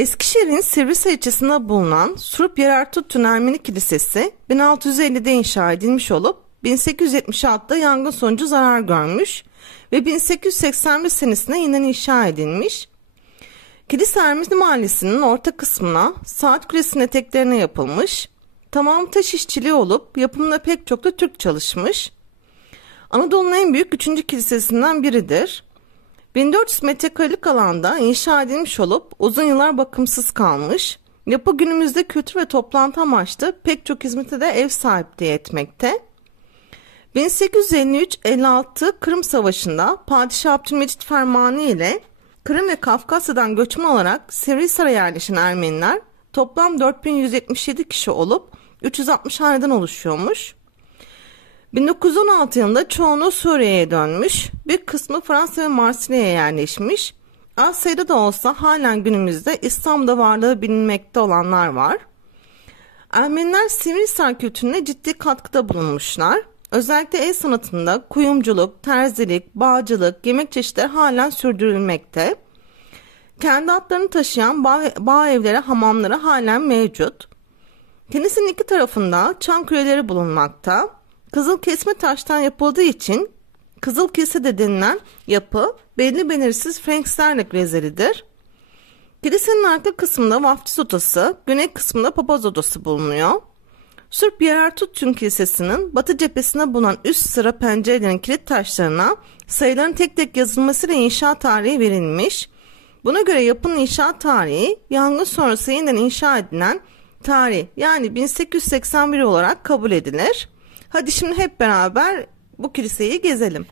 Eskişehir'in Sivrihisar ilçesinde bulunan Surp Yerortutyun Ermeni Kilisesi 1650'de inşa edilmiş olup 1876'da yangın sonucu zarar görmüş ve 1881 senesinde yeniden inşa edilmiş. Kilise Ermeni mahallesinin orta kısmına, saat kulesinin eteklerine yapılmış. Tamamı taş işçiliği olup yapımında pek çok da Türk çalışmış. Anadolu'nun en büyük 3. kilisesinden biridir. 1400 metrekarelik alanda inşa edilmiş olup uzun yıllar bakımsız kalmış. Yapı günümüzde kültür ve toplantı amaçlı pek çok hizmete de ev sahipliği etmekte. 1853-56 Kırım Savaşı'nda Padişah Abdülmecit fermanı ile Kırım ve Kafkasya'dan göçmen olarak Sivrihisar'a yerleşen Ermeniler toplam 4177 kişi olup 360 haneden oluşuyormuş. 1916 yılında çoğunluğu Suriye'ye dönmüş, bir kısmı Fransa ve Marsilya'ya yerleşmiş. Az sayıda da olsa halen günümüzde İstanbul'da varlığı bilinmekte olanlar var. Ermeniler Sivrihisar kültürüne ciddi katkıda bulunmuşlar. Özellikle el sanatında kuyumculuk, terzilik, bağcılık, yemek çeşitleri halen sürdürülmekte. Kendi adlarını taşıyan bağ evleri, hamamları halen mevcut. Kilisenin iki tarafında çan küreleri bulunmakta. Kızıl kesme taştan yapıldığı için Kızıl Kilise de denilen yapı belli belirsiz frenkslerle rezeridir. Kilisenin arka kısmında vaftiz odası, güney kısmında papaz odası bulunuyor. Surp Yerortutyun Kilisesi'nin batı cephesine bulunan üst sıra pencerelerin kilit taşlarına sayıların tek tek yazılmasıyla inşaat tarihi verilmiş. Buna göre yapının inşaat tarihi yangın sonrası yeniden inşa edilen tarih yani 1881 olarak kabul edilir. Hadi şimdi hep beraber bu kiliseyi gezelim.